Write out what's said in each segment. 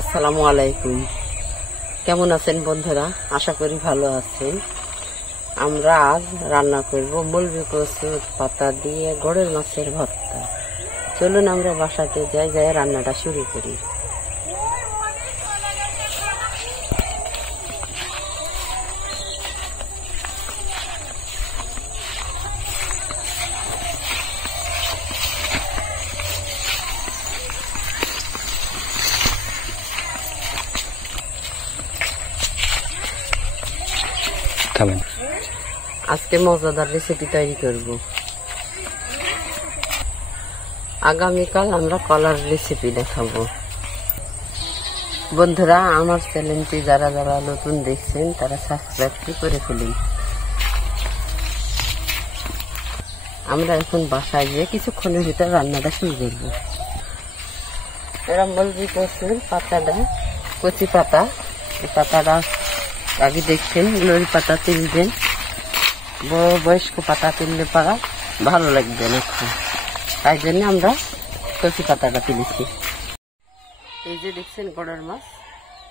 আসসালামু আলাইকুম। কেমন আছেন বন্ধুরা? আশা করি ভালো আছেন। আমরা আজ রান্না করব মলবি কচুর পাতা দিয়ে গড়ের মাছের ভর্তা। চলুন আমরা বাসাতে যাই, রান্নাটা শুরু করি। আজকে মজাদার রেসিপি তৈরি করব। আগামীকাল আমরা কলার রেসিপি দেখাবো। বন্ধুরা, আমার চ্যানেলটি যারা যারা নতুন দেখছেন তারা সাবস্ক্রাইব করে ফেলুন। আমরা এখন বাসায় গিয়ে কিছুক্ষণের ভিতরে রান্নাটা শুরু করব। এরা মলবি কচুর পাতাটা, কচি পাতা, এই পাতাটা আগে দেখছেন লরি পাতা তুলবেন, বড় বয়স্ক পাতা তুললে পারা ভালো লাগবে না, তাই জন্য আমরা কচি পাতাটা তুলেছি। এই যে দেখছেন গড়ের মাছ,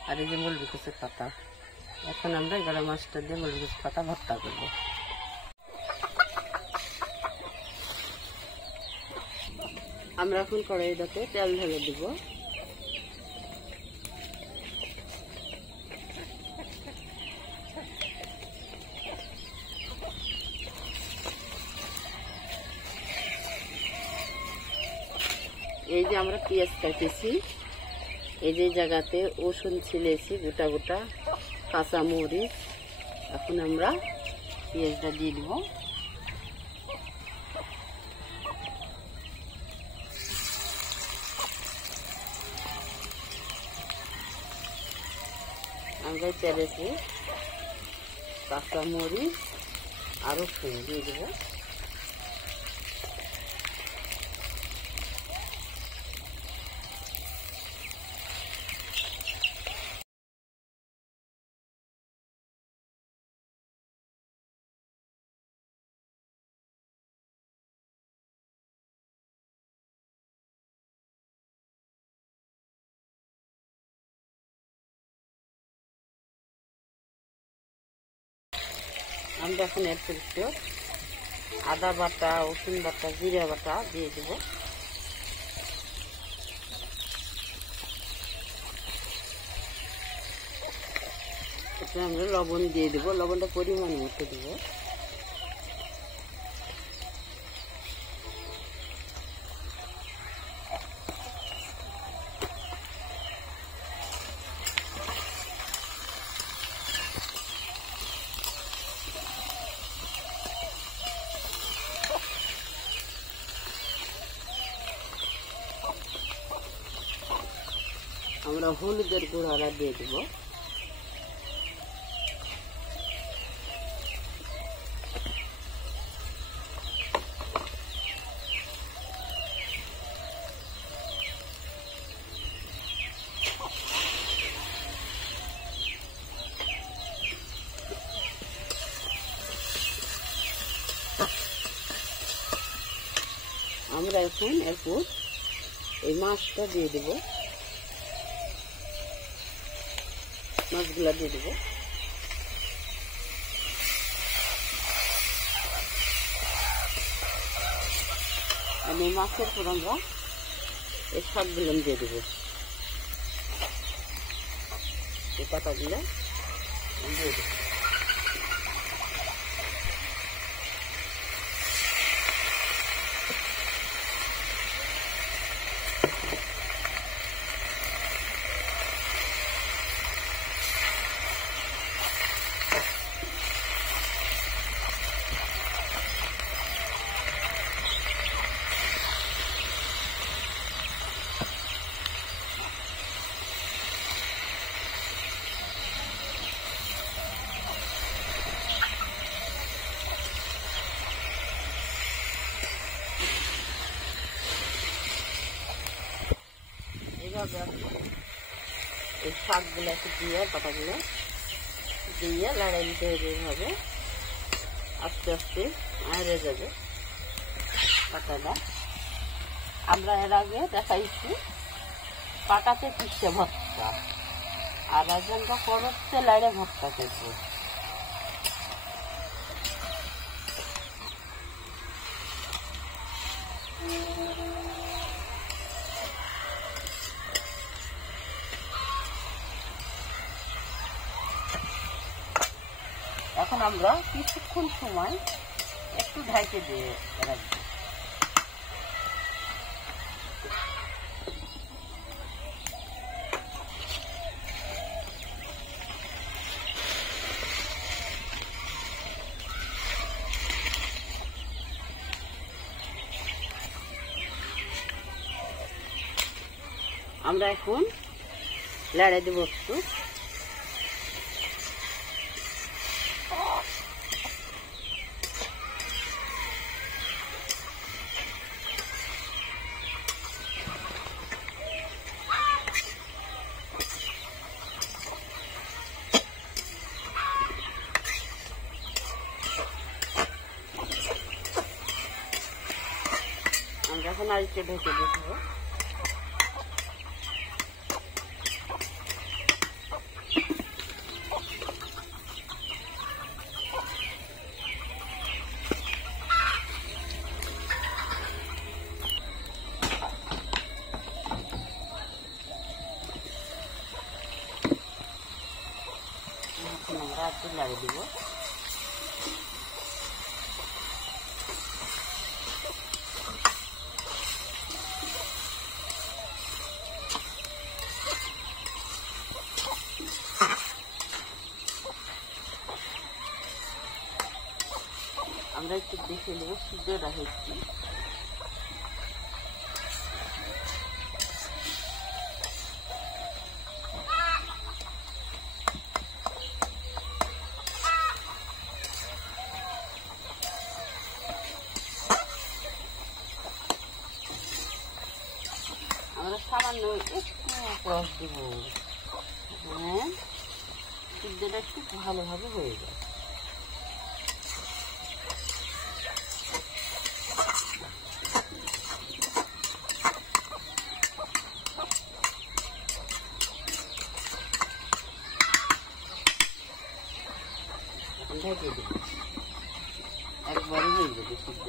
আর এই যে মলবি কচুর পাতা। এখন আমরা গড়ের মাছটা দিয়ে মলবি কচুর পাতা ভর্তা করব। আমরা এখন কড়াইটাতে তেল ঢেলে দিব। এই যে আমরা পেঁয়াজ কাটেছি, এই যে জায়গাতে রসুন ছিলেছি গোটা গোটা, কাঁচা মরিচ। এখন আমরা পেঁয়াজটা দিয়ে দিব। আমরা তেলেছি কাঁচা মরিচ আর রসুন দিয়ে দেব। আমরা এখন এর পরিষ্ঠ আদা বাটা, রসুন বাটা, জিরা বাটা দিয়ে দেব। এতে আমরা লবণ দিয়ে দেব, লবণটা পরিমাণ মতো দেব। আমরা হলুদের গুঁড়াটা দিয়ে দেব। আমরা এখন এরপর এই মাছটা দিয়ে দেব, মাছগুলা দিয়ে দেব। আমি মাছের পর আমরা এই শাকগুলো দিয়ে দেব, এই পাতাগুলো দিয়ে দেব। এই শাকগুলো দিয়ে পাতাগুলো দিয়ে লাড়াই দিতে হবে, এইভাবে আস্তে আস্তে আড়ে যাবে পাতাটা। আমরা এর আগে দেখাইছি পাটাতে পিষে ভর্তা। ভর্তা, আর রাজনটা করছে লাইড়ে ভর্তা করবো। এখন আমরা কিছুক্ষণ সময় একটু ঢাইকে দিয়ে রাখবো। আমরা এখন লাড়ে দেবো একটু। আমরা এখন আরেকটু ঢেকে দেবো। আমরা একটু লাগিয়ে দিব। আমরা একটু দেখে নেব সিদ্ধটা হচ্ছে। আমরা সামান্য একটু রস দেব, সিদ্ধটা একটু ভালোভাবে হয়ে যায়। ঢেকে দেব, একবারই হয়ে যাবে সিদ্ধ।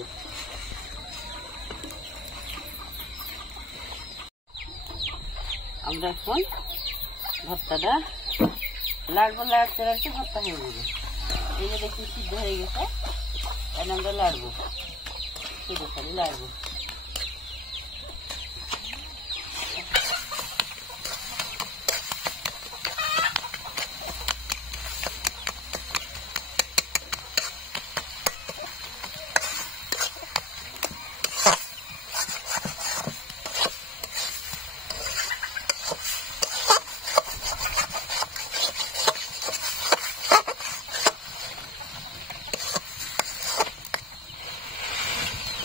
আমরা এখন ভর্তাটা লাড়বো, লাড়তে লাড়তে ভর্তা হয়ে যাবে। এই যে দেখি সিদ্ধ হয়ে গেছে, এখন আমরা লাড়বো, শুধু খালি লাড়বো।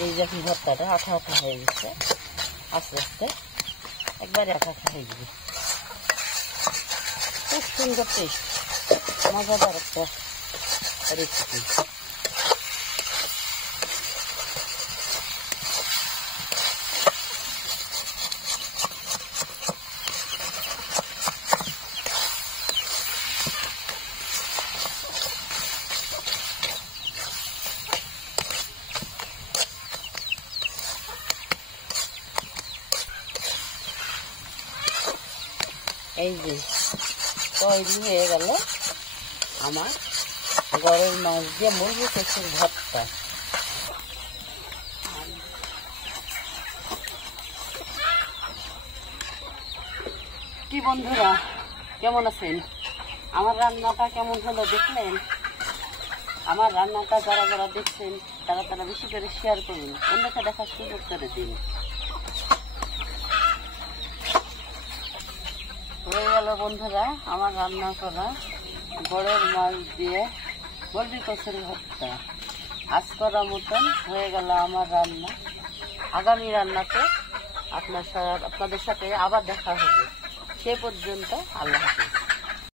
এই যখন ভর্তাটা আঠা আঠা হয়ে গেছে, আস্তে আস্তে একবারে আঠা আঠা হয়ে যাবে। খুব সুন্দর টেস্ট, মজাদার একটা রেসিপি। এই যে তৈরি হয়ে গেল আমার গরুর মাছ দিয়ে মুরগি কচুর ভর্তা। কি বন্ধুরা, কেমন আছেন? আমার রান্নাটা কেমন হলো দেখলেন? আমার রান্নাটা যারা যারা দেখছেন তারা তারা বেশি করে শেয়ার করুন, অন্যকে দেখার সুযোগ করে দিন। হয়ে গেল বন্ধুরা আমার রান্না করা গরুর মাছ দিয়ে মুরগি কচুর ভর্তা। আজ করার মতন হয়ে গেল আমার রান্না। আগামী রান্নাতে আপনাদের সাথে আবার দেখা হবে। সে পর্যন্ত আল্লাহ হাফেজ।